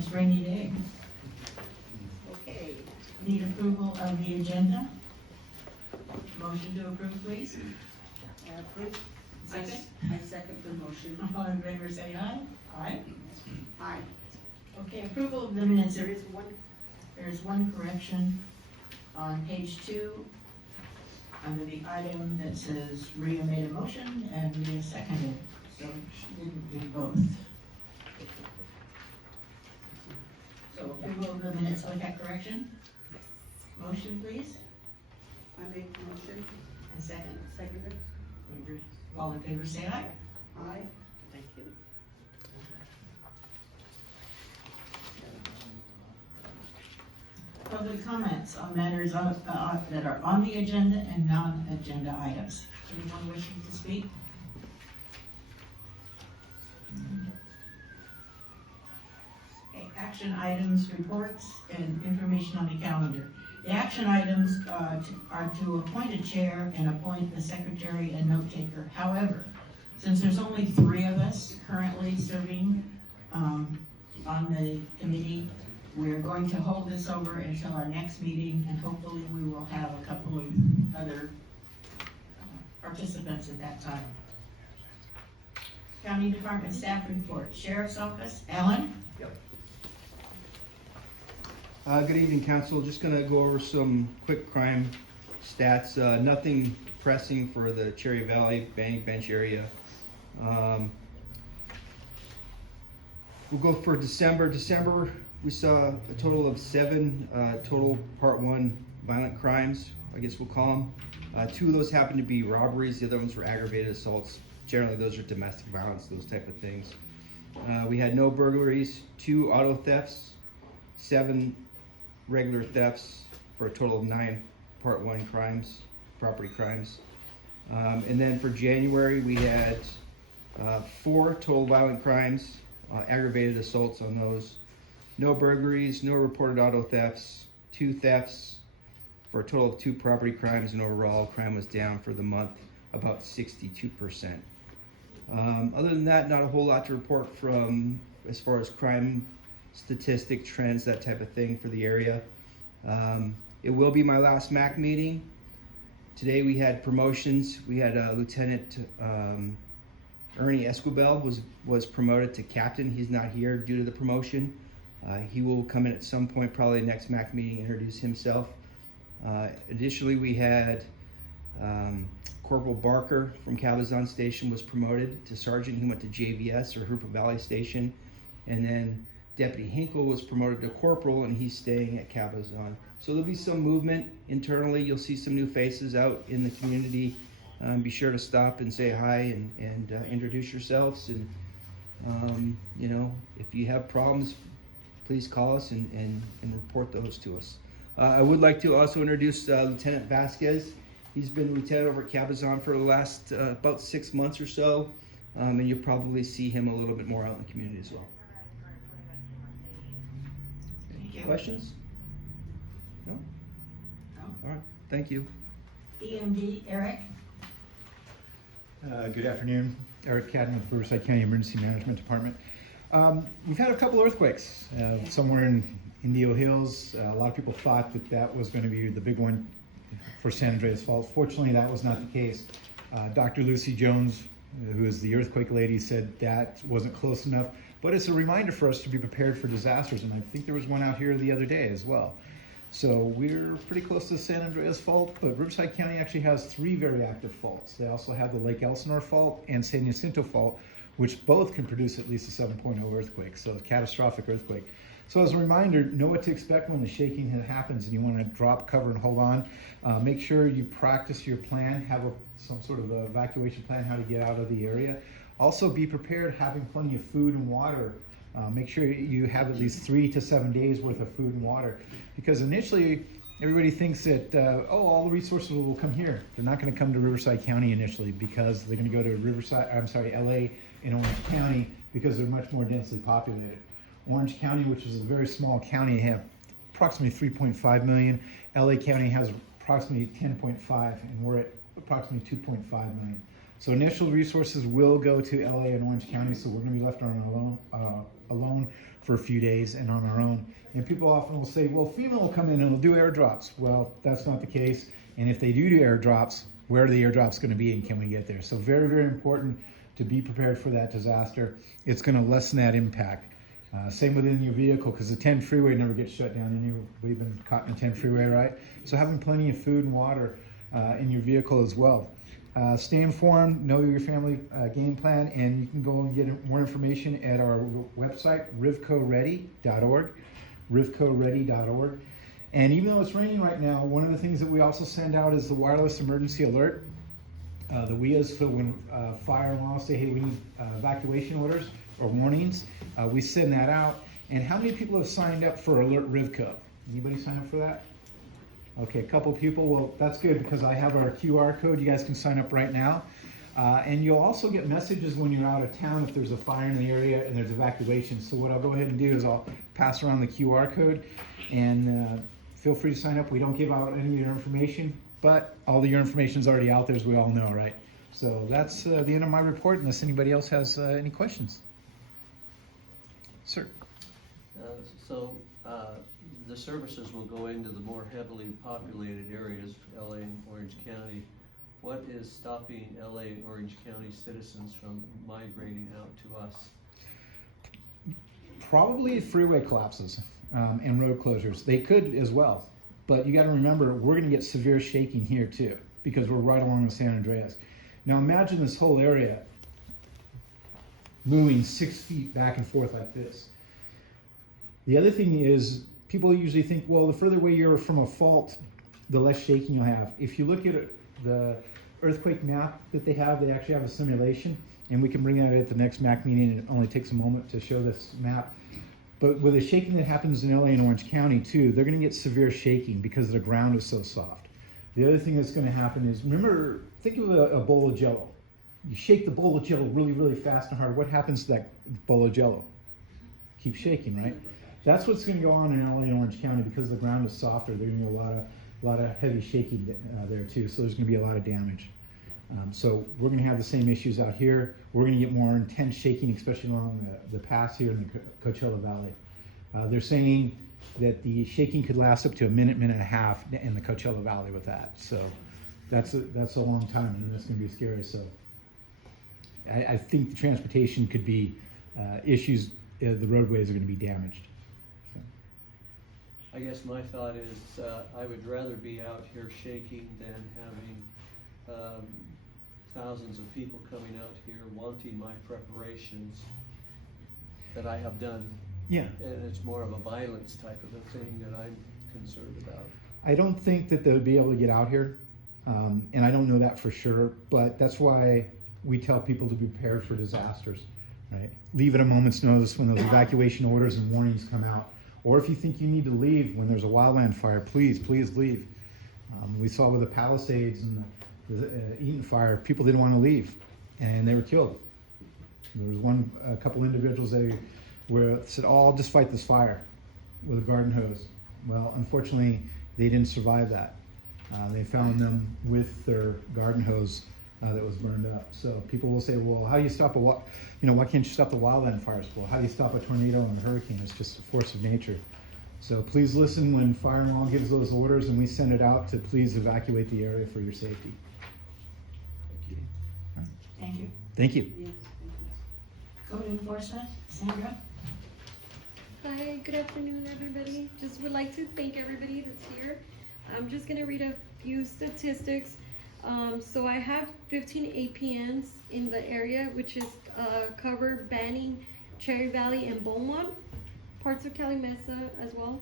this rainy day. Okay. Need approval of the agenda? Motion to approve, please. Approve. Second. I second the motion. All in favor, say aye. Aye. Aye. Okay, approval of the minutes. There is one. There's one correction on page 2, under the item that says Rhea made a motion and Rhea seconded, so she didn't do both. So approval of the minutes with that correction? Motion, please, I make the motion. and second. Second. All in favor, say aye. Aye. Thank you. Public comments on matters that are on the agenda and non-agenda items. Anyone wishing to speak? Okay, action items, reports, and information on the calendar. The action items are to appoint a chair and appoint a secretary and note taker. However, since there's only 3 of us currently serving on the committee, we're going to hold this over until our next meeting, and hopefully we will have a couple of other participants at that time. County Department staff report. Sheriff's Office, Alan? Good evening, Council. Just going to go over some quick crime stats. Nothing pressing for the Cherry Valley Bank Bench area. We'll go for December. December, we saw a total of 7 total Part 1 violent crimes, I guess we'll call them. 2 of those happened to be robberies. The other ones were aggravated assaults. Generally, those are domestic violence, those type of things. We had no burglaries, 2 auto thefts, 7 regular thefts, for a total of 9 Part 1 crimes, property crimes. And then for January, we had 4 total violent crimes, aggravated assaults on those. No burglaries, no reported auto thefts, 2 thefts, for a total of 2 property crimes, and overall crime was down for the month about 62%. Other than that, not a whole lot to report from as far as crime statistic trends, that type of thing for the area. It will be my last MAC meeting. Today we had promotions. We had Lieutenant Ernie Esquibel was promoted to captain. He's not here due to the promotion. He will come in at some point, probably next MAC meeting, introduce himself. Additionally, we had Corporal Barker from Cabazon Station was promoted to sergeant. He went to JVS, or Hoopa Valley Station. And then Deputy Hinkle was promoted to corporal, and he's staying at Cabazon. So there'll be some movement internally. You'll see some new faces out in the community. Be sure to stop and say hi and introduce yourselves. And you know, if you have problems, please call us and report those to us. I would like to also introduce Lieutenant Vasquez. He's been lieutenant over at Cabazon for the last about 6 months or so, and you'll probably see him a little bit more out in the community as well. Thank you. Questions? No? No. All right, thank you. EMD, Eric? Good afternoon, Eric Cadden with Riverside County Emergency Management Department. We've had a couple earthquakes somewhere in Indio Hills. A lot of people thought that was going to be the big one for San Andreas Fault. Fortunately, that was not the case. Dr. Lucy Jones, who is the earthquake lady, said that wasn't close enough, but it's a reminder for us to be prepared for disasters, and I think there was one out here the other day as well. So we're pretty close to the San Andreas Fault, but Riverside County actually has 3 very active faults. They also have the Lake Elsinore Fault and San Jacinto Fault, which both can produce at least a 7.0 earthquake, so a catastrophic earthquake. So as a reminder, know what to expect when the shaking happens and you want to drop, cover, and hold on. Make sure you practice your plan, have some sort of evacuation plan, how to get out of the area. Also be prepared, having plenty of food and water. Make sure you have at least 3 to 7 days worth of food and water, because initially everybody thinks that all the resources will come here. They're not going to come to Riverside County initially, because they're going to go to LA and Orange County, because they're much more densely populated. Orange County, which is a very small county, have approximately 3.5 million. LA County has approximately 10.5, and we're at approximately 2.5 million. So initial resources will go to LA and Orange County, so we're gonna be left on our alone for a few days and on our own. And people often will say, well, FEMA will come in and will do airdrops. Well, that's not the case. And if they do airdrops, where are the airdrops gonna be and can we get there? So very, very important to be prepared for that disaster. It's gonna lessen that impact. Same within your vehicle, because the 10 freeway never gets shut down. And we've been caught in the 10 freeway, right? So having plenty of food and water in your vehicle as well. Stay informed, know your family game plan, and you can go and get more information at our website, rivcoready.org, rivcoready.org. And even though it's raining right now, one of the things that we also send out is the wireless emergency alert, the WIAs, so when fire alarms say, hey, we need evacuation orders or warnings, we send that out. And how many people have signed up for Alert Rivco? Anybody sign up for that? Okay, a couple people. Well, that's good because I have our QR code. You guys can sign up right now. And you'll also get messages when you're out of town if there's a fire in the area and there's evacuation. So what I'll go ahead and do is I'll pass around the QR code and feel free to sign up. We don't give out any of your information, but all of your information is already out there, as we all know, right? So that's the end of my report, unless anybody else has any questions. Sir. The services will go into the more heavily populated areas, LA and Orange County. What is stopping LA and Orange County citizens from migrating out to us? Probably freeway collapses and road closures. They could as well, but you got to remember we're going to get severe shaking here too because we're right along the San Andreas. Now imagine this whole area moving 6 feet back and forth like this. The other thing is people usually think, well, the further away you're from a fault, the less shaking you'll have. If you look at the earthquake map that they actually have a simulation, and we can bring that at the next MAC meeting. It only takes a moment to show this map. But with the shaking that happens in LA and Orange County too, they're gonna get severe shaking because the ground is so soft. The other thing that's gonna happen is, remember, think of a bowl of Jello. You shake the bowl of Jello really, really fast and hard. What happens to that bowl of Jello? Keep shaking, right? That's what's going to go on in LA and Orange County because the ground is softer. There's going to be a lot of heavy shaking there too. So there's going to be a lot of damage. So we're going to have the same issues out here. We're going to get more intense shaking, especially along the pass here in the Coachella Valley. They're saying that the shaking could last up to a minute, minute and a half in the Coachella Valley with that. So that's a long time, and that's going to be scary. So I think the transportation could be issues. The roadways are going to be damaged. I guess my thought is I would rather be out here shaking than having thousands of people coming out here wanting my preparations that I have done. Yeah. And it's more of a violence type of a thing that I'm concerned about. I don't think that they'll be able to get out here, and I don't know that for sure, but that's why we tell people to be prepared for disasters, right? Leave at a moment's notice when those evacuation orders and warnings come out. Or if you think you need to leave when there's a wildland fire, please leave. We saw with the Palisades and the Eaton fire, people didn't want to leave, and they were killed. There was a couple individuals that said, "Oh, I'll just fight this fire with a garden hose." Well, unfortunately, they didn't survive that. They found them with their garden hose that was burned up. So people will say, "Well, how do you stop why can't you stop the wildland fires?" Well, how do you stop a tornado and a hurricane? It's just a force of nature. So please listen when fire and law gives those orders, and we send it out to please evacuate the area for your safety. Thank you. Thank you. Yes, Code enforcement, Sandra? Hi, good afternoon, everybody. Just would like to thank everybody that's here. I'm just gonna read a few statistics. So I have 15 APNs in the area, which is covered Banning, Cherry Valley, and Beaumont, parts of Cali Mesa as well.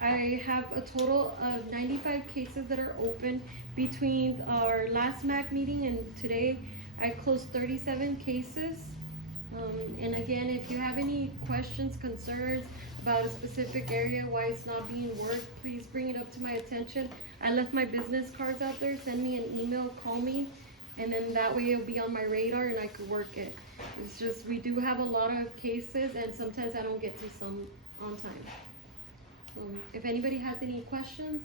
I have a total of 95 cases that are open. Between our last MAC meeting and today, I closed 37 cases. And again, if you have any questions, concerns about a specific area, why it's not being worked, please bring it up to my attention. I left my business cards out there. Send me an email, call me, and then that way it'll be on my radar and I could work it. It's just, we do have a lot of cases and sometimes I don't get to some on time. If anybody has any questions.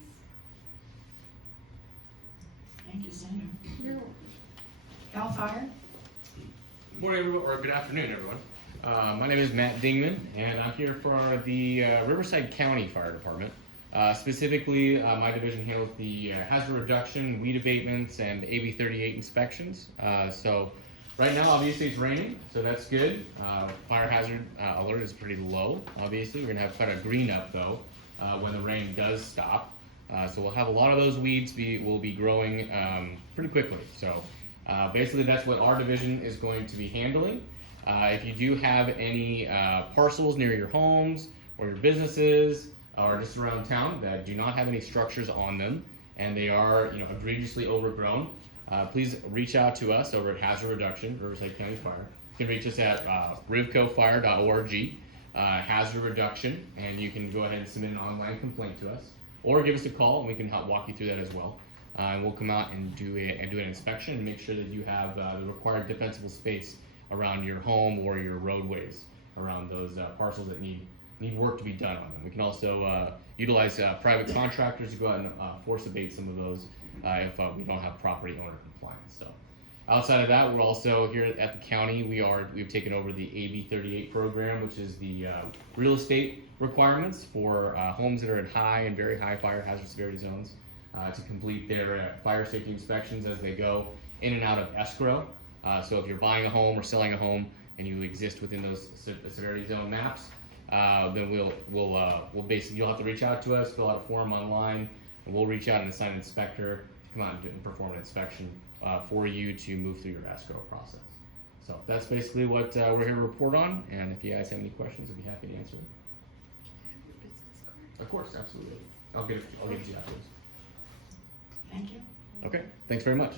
Thank you, Sandra. You're welcome. CAL FIRE. Morning, everyone, or good afternoon, everyone. My name is Matt Dingman, and I'm here for the Riverside County Fire Department. Specifically, my division handles the hazard reduction, weed abatements, and AB 38 inspections. So right now, obviously, it's raining, so that's good. Fire hazard alert is pretty low, obviously. We're gonna have quite a green up, though, when the rain does stop. So we'll have a lot of those weeds will be growing pretty quickly. So basically, that's what our division is going to be handling. If you do have any parcels near your homes or your businesses or just around town that do not have any structures on them and they are egregiously overgrown, please reach out to us over at Hazard Reduction, Riverside County Fire. You can reach us at rivcofire.org, Hazard Reduction, and you can go ahead and submit an online complaint to us, or give us a call and we can help walk you through that as well. And we'll come out and do an inspection and make sure that you have the required defensible space around your home or your roadways around those parcels that need work to be done on them. We can also utilize private contractors to go out and force abate some of those if we don't have property owner compliance. So outside of that, we're also here at the county. We've taken over the AB 38 program, which is the real estate requirements for homes that are in high and very high fire hazard severity zones to complete their fire safety inspections as they go in and out of escrow. So if you're buying a home or selling a home and you exist within those severity zone maps, then we'll basically, you'll have to reach out to us, fill out a form online, and we'll reach out and assign an inspector to come out and perform an inspection for you to move through your escrow process. So that's basically what we're here to report on, and if you guys have any questions, I'd be happy to answer them. Of course, absolutely. I'll get it to you afterwards. Thank you. Okay, thanks very much.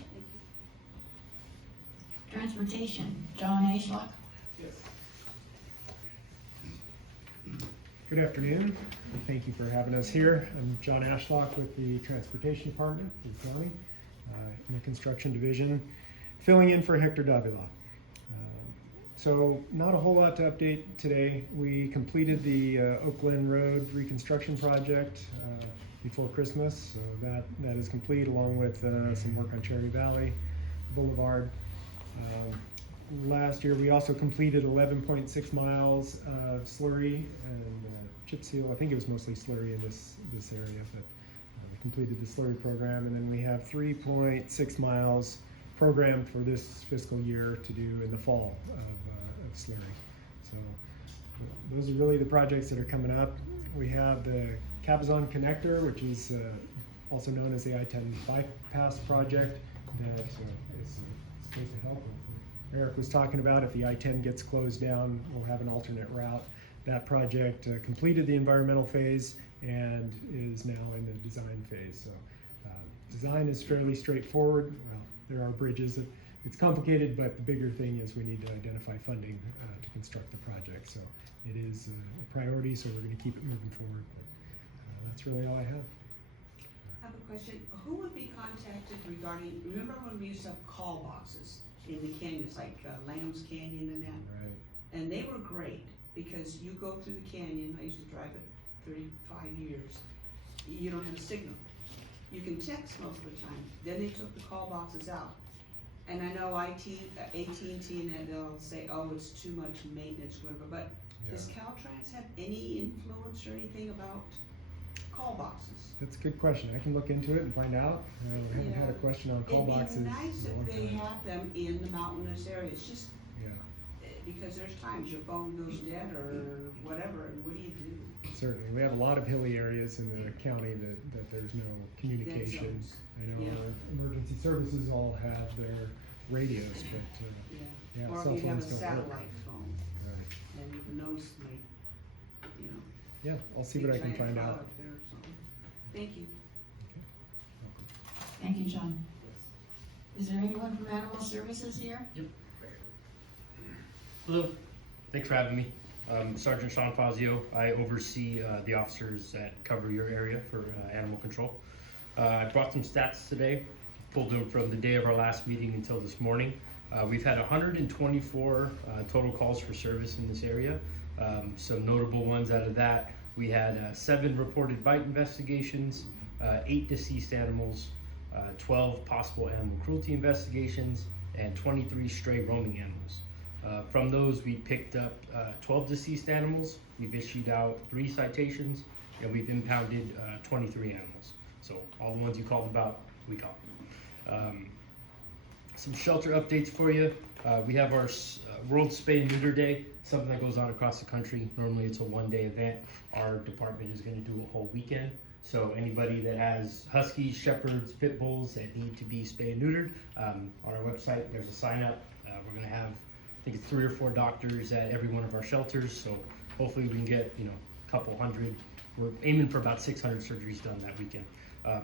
Transportation, John Ashlock. Good afternoon. Thank you for having us here. I'm John Ashlock with the Transportation Department for the county in the construction division, filling in for Hector Davila. So not a whole lot to update today. We completed the Oakland Road reconstruction project before Christmas, so that is complete, along with some work on Cherry Valley Boulevard. Last year, we also completed 11.6 miles of slurry and chip seal. I think it was mostly slurry in this area, but we completed the slurry program, and then we have 3.6 miles programmed for this fiscal year to do in the fall of slurry. So those are really the projects that are coming up. We have the Cabazon Connector, which is also known as the I-10 bypass project, that is supposed to help. Eric was talking about if the I-10 gets closed down, we'll have an alternate route. That project completed the environmental phase and is now in the design phase. So design is fairly straightforward. Well, there are bridges. It's complicated, but the bigger thing is we need to identify funding to construct the project. So it is a priority, so we're going to keep it moving forward. But that's really all I have. I have a question. Who would be contacted regarding, remember when we used to have call boxes in the canyons, like Lamb's Canyon and that? Right. And they were great, because you go through the canyon, I used to drive it 35 years, you don't have a signal. You can text most of the time. Then they took the call boxes out. And I know AT&T and that they'll say, oh, it's too much maintenance, whatever, but does Caltrans have any influence or anything about call boxes? That's a good question. I can look into it and find out. I haven't had a question on call boxes. It'd be nice in a long if they time. have them in the mountainous areas, just Yeah, because there's times your phone goes dead or whatever, and what do you do? certainly. We have a lot of hilly areas in the county that there's no communication. zones. I know Yeah. our emergency services all have their radios, but yeah, Or cell if you have a phones don't work. satellite phone, Right. and even those may, Yeah, I'll see what I can find out. Thank you. Thank you, John. Is there anyone from Animal Services here? Hello, thanks for having me. Sergeant Sean Fazio. I oversee the officers that cover your area for animal control. I brought some stats today, pulled them from the day of our last meeting until this morning. We've had 124 total calls for service in this area. Some notable ones out of that, we had 7 reported bite investigations, 8 deceased animals, 12 possible animal cruelty investigations, and 23 stray roaming animals. From those, we picked up 12 deceased animals. We've issued out 3 citations, and we've impounded 23 animals. So all the ones you called about, we caught. Some shelter updates for you. We have our World Spay and Neuter Day, something that goes on across the country. Normally it's a one-day event. Our department is going to do a whole weekend. So anybody that has huskies, shepherds, pit bulls that need to be spayed and neutered, on our website there's a sign up. We're going to have, I think it's 3 or 4 doctors at every one of our shelters. So hopefully we can get, a couple hundred. We're aiming for about 600 surgeries done that weekend.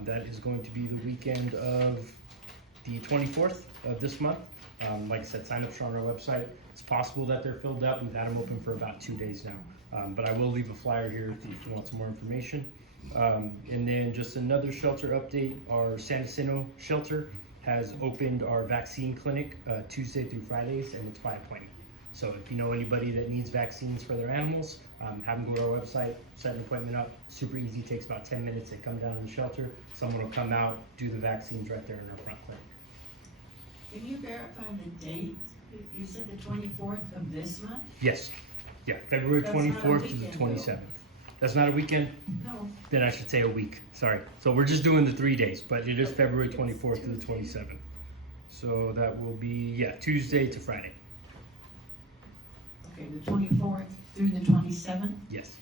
That is going to be the weekend of the 24th of this month. Like I said, sign-ups are on our website. It's possible that they're filled up. We've had them open for about 2 days now. But I will leave a flyer here if you want some more information. And then just another shelter update, our San Jacinto shelter has opened our vaccine clinic Tuesday through Fridays, and it's by appointment. So if you know anybody that needs vaccines for their animals, have them go to our website, set an appointment up. Super easy, takes about 10 minutes. They come down to the shelter, someone will come out, do the vaccines right there in our front clinic. Can you verify the date? You said the 24th of this month? Yes, yeah, February That's not a 24th to the weekend, 27th. That's not a weekend? No. Then I should say a week, sorry. So we're just doing the 3 days, but it is February 24th to the 27th. So that will be, Tuesday to Friday, Okay, the 24th through the 27th? yes.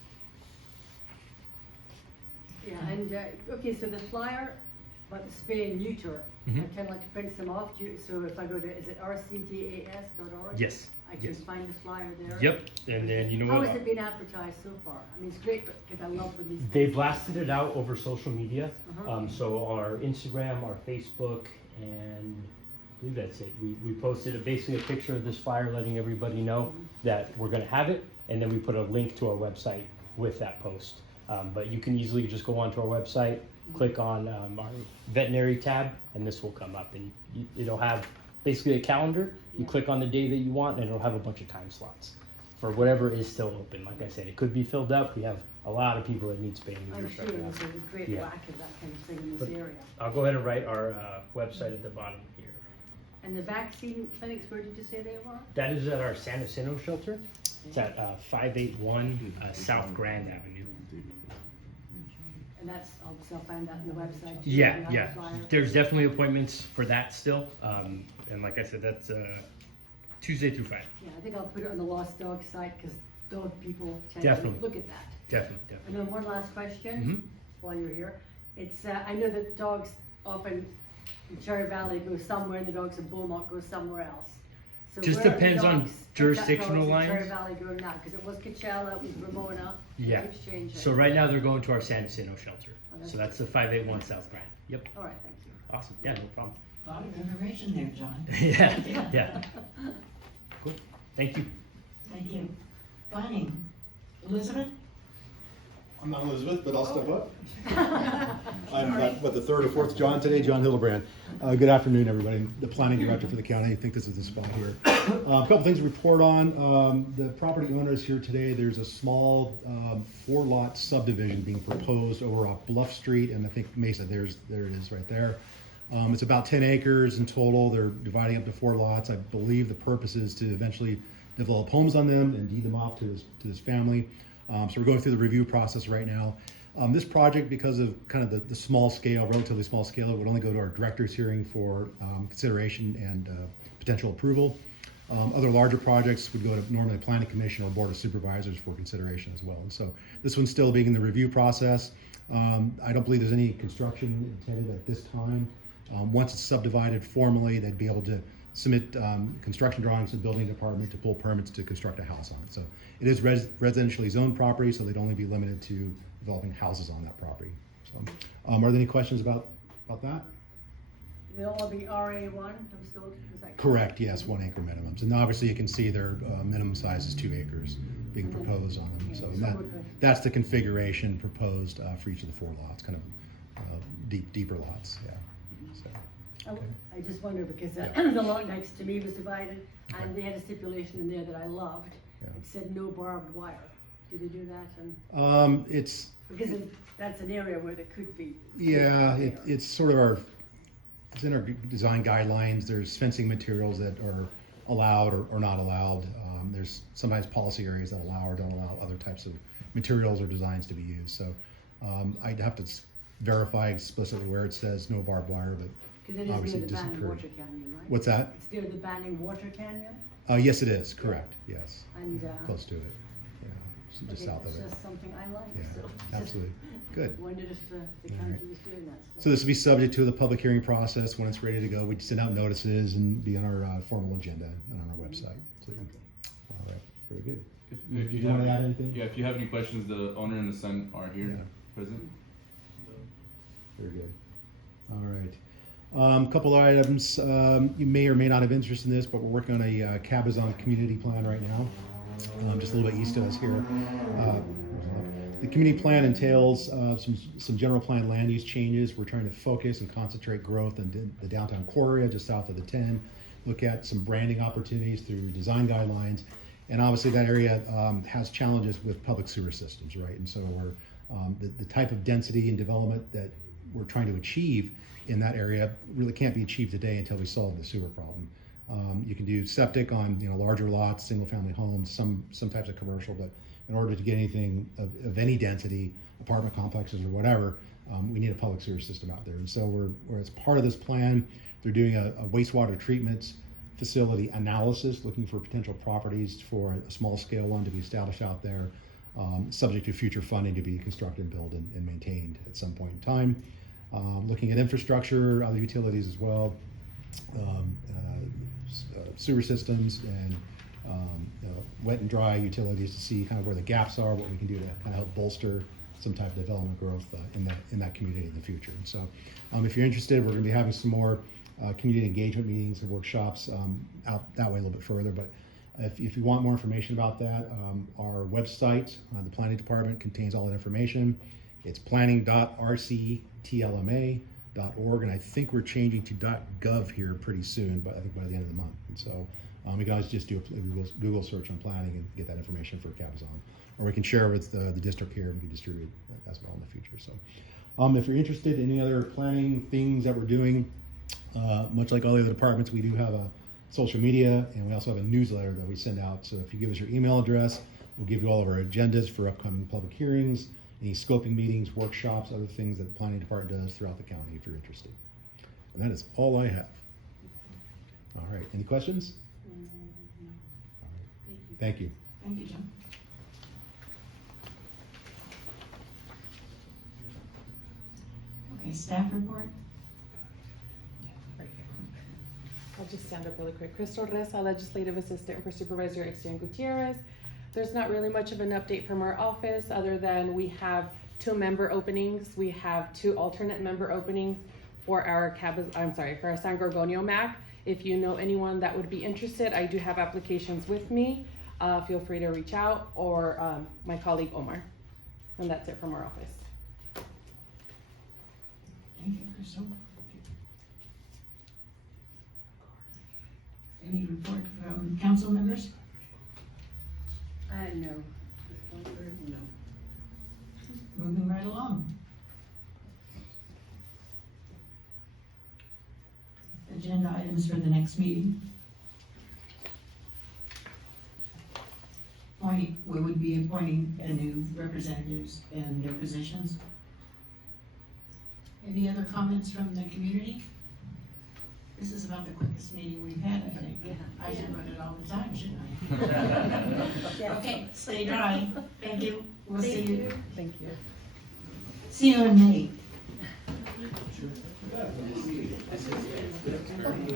Yeah, and, okay, so the flyer about the spay and neuter, Mhm. I'd kind of like to print some off, so if I go to, is it rcdas.org? Yes, I can yes. find the flyer there? Yep, and then you know How what? has it been advertised so far? I mean, it's great, because I love when these. They blasted it out over social media. Uh-huh. So our Instagram, our Facebook, and I believe that's it. We posted basically a picture of this flyer letting everybody know that we're gonna have it, and then we put a link to our website with that post. But you can easily just go onto our website, click on our veterinary tab, and this will come up, and it'll have basically a calendar. You Yeah. click on the day that you want, and it'll have a bunch of time slots for whatever is still open. Like I said, it could be filled up. We have a lot of people that need spay and I'm neuters sure right now. there's a great Yeah. lack of that kind of thing in this But- area. I'll go ahead and write our website at the bottom here. And the vaccine clinics, where did you say they were? That is at our San Jacinto shelter. It's at 581 South Grand Avenue. And that's, I'll find that in the website. too, Yeah, the yeah. flyer. There's definitely appointments for that still. And like I said, that's Tuesday through Friday. Yeah, I think I'll put it on the Lost Dog site, because dog people tend to Definitely. look at that. Definitely, And definitely. then one last question, Mhm. while you're here. It's, I know that dogs often in Cherry Valley go somewhere, and the dogs in Beaumont go somewhere else. So Just where are the depends on dogs- the jurisdictional dogs in Cherry lines. Valley go now, because it was Coachella, it was Ramona, Yeah. it keeps changing. So right now they're going to our San Jacinto shelter. Oh, that's So that's the 581 South Grand. Yep, All right, thank you. awesome. Yeah, no problem. A lot of information there, John. Yeah, yeah. Cool. Thank you. Thank you. Planning. Elizabeth? I'm not Elizabeth, but I'll step up. I'm, the third or fourth John today, John Hildebrand. Good afternoon, everybody. I'm the planning director for the county. I think this is the spot here. A couple things to report on. The property owner is here today. There's a small 4-lot subdivision being proposed over off Bluff Street, and I think Mesa, there it is right there. It's about 10 acres in total. They're dividing up to 4 lots. I believe the purpose is to eventually develop homes on them and deed them off to his family. So we're going through the review process right now. This project, because of kind of the small scale, relatively small scale, it would only go to our director's hearing for consideration and potential approval. Other larger projects would go to normally planning commission or board of supervisors for consideration as well. And so this one's still being in the review process. I don't believe there's any construction intended at this time. Once it's subdivided formally, they'd be able to submit construction drawings to the building department to pull permits to construct a house on it. So it is residentially zoned property, so they'd only be limited to developing houses on that property. So, are there any questions about that? They'll all be RA1, I'm still, is that? Correct, yes, 1 acre minimums. And obviously you can see their minimum size is 2 acres being proposed on them. So that's the configuration proposed for each of the 4 lots, kind of deeper lots, yeah. So, I just wonder, because Yeah. the lot next to me was divided, and they had a stipulation in there that I loved. Yeah. It said no barbed wire. Did they do that? it's, Because that's an area where there could be. yeah, it's sort of it's in our design guidelines. There's fencing materials that are allowed or not allowed. There's sometimes policy areas that allow or don't allow other types of materials or designs to be used. So I'd have to verify explicitly where it says no barbed wire, but Because it is obviously near the Banning disencourage. Water Canyon, right? What's that? It's near the Banning Water Canyon, Yes, it is, correct, yes. and, Close to it, yeah, just okay, south of it's it. just something I like, Yeah, so. absolutely, good. Wondered if the All county right. was doing that So still. this will be subject to the public hearing process. When it's ready to go, we send out notices and be on our formal agenda and on our website. So, all right, very good. If Did you want to add anything? Yeah, if you have any questions, the owner and the son are here Yeah. present. Very good. All right. Couple items. You may or may not have interest in this, but we're working on a Cabazon community plan right now, just a little bit east of us here. The community plan entails some general plan land use changes. We're trying to focus and concentrate growth in the downtown core area, just south of the 10. Look at some branding opportunities through design guidelines. And obviously that area has challenges with public sewer systems, right? And so the type of density and development that we're trying to achieve in that area really can't be achieved today until we solve the sewer problem. You can do septic on larger lots, single family homes, some types of commercial, but in order to get anything of any density, apartment complexes or whatever, we need a public sewer system out there. And so we're as part of this plan, they're doing a wastewater treatment facility analysis, looking for potential properties for a small scale one to be established out there, subject to future funding to be constructed, built, and maintained at some point in time. Looking at infrastructure, other utilities as well, sewer systems and wet and dry utilities to see kind of where the gaps are, what we can do to kind of help bolster some type of development growth in that community in the future. And so if you're interested, we're going to be having some more community engagement meetings and workshops out that way a little bit further. But if you want more information about that, our website, the planning department, contains all that information. It's planning.rctlma.org, and I think we're changing to .gov here pretty soon, but I think by the end of the month. And so you can always just do a Google search on planning and get that information for Cabazon. Or we can share with the district here and we can distribute that as well in the future. So if you're interested in any other planning things that we're doing, much like all the other departments, we do have a social media, and we also have a newsletter that we send out. So if you give us your email address, we'll give you all of our agendas for upcoming public hearings, any scoping meetings, workshops, other things that the planning department does throughout the county if you're interested. And that is all I have. All right, any questions? All right. Thank you. Thank you, John. Okay, staff report? I'll just stand up really quick. Crystal Reza, Legislative Assistant for Supervisor Ixtian Gutierrez. There's not really much of an update from our office other than we have 2 member openings. We have 2 alternate member openings for our for our San Gorgonio Mac. If you know anyone that would be interested, I do have applications with me. Feel free to reach out, or my colleague Omar. And that's it from our office. Thank you, Crystal. Any report from council members? No. No. Moving right along. Agenda items for the next meeting. We would be appointing the new representatives and their positions. Any other comments from the community? This is about the quickest meeting we've had, I think. Yeah. I should run it all the time, shouldn't I? Okay, stay dry. Thank you. We'll see you. Thank you. See you in May.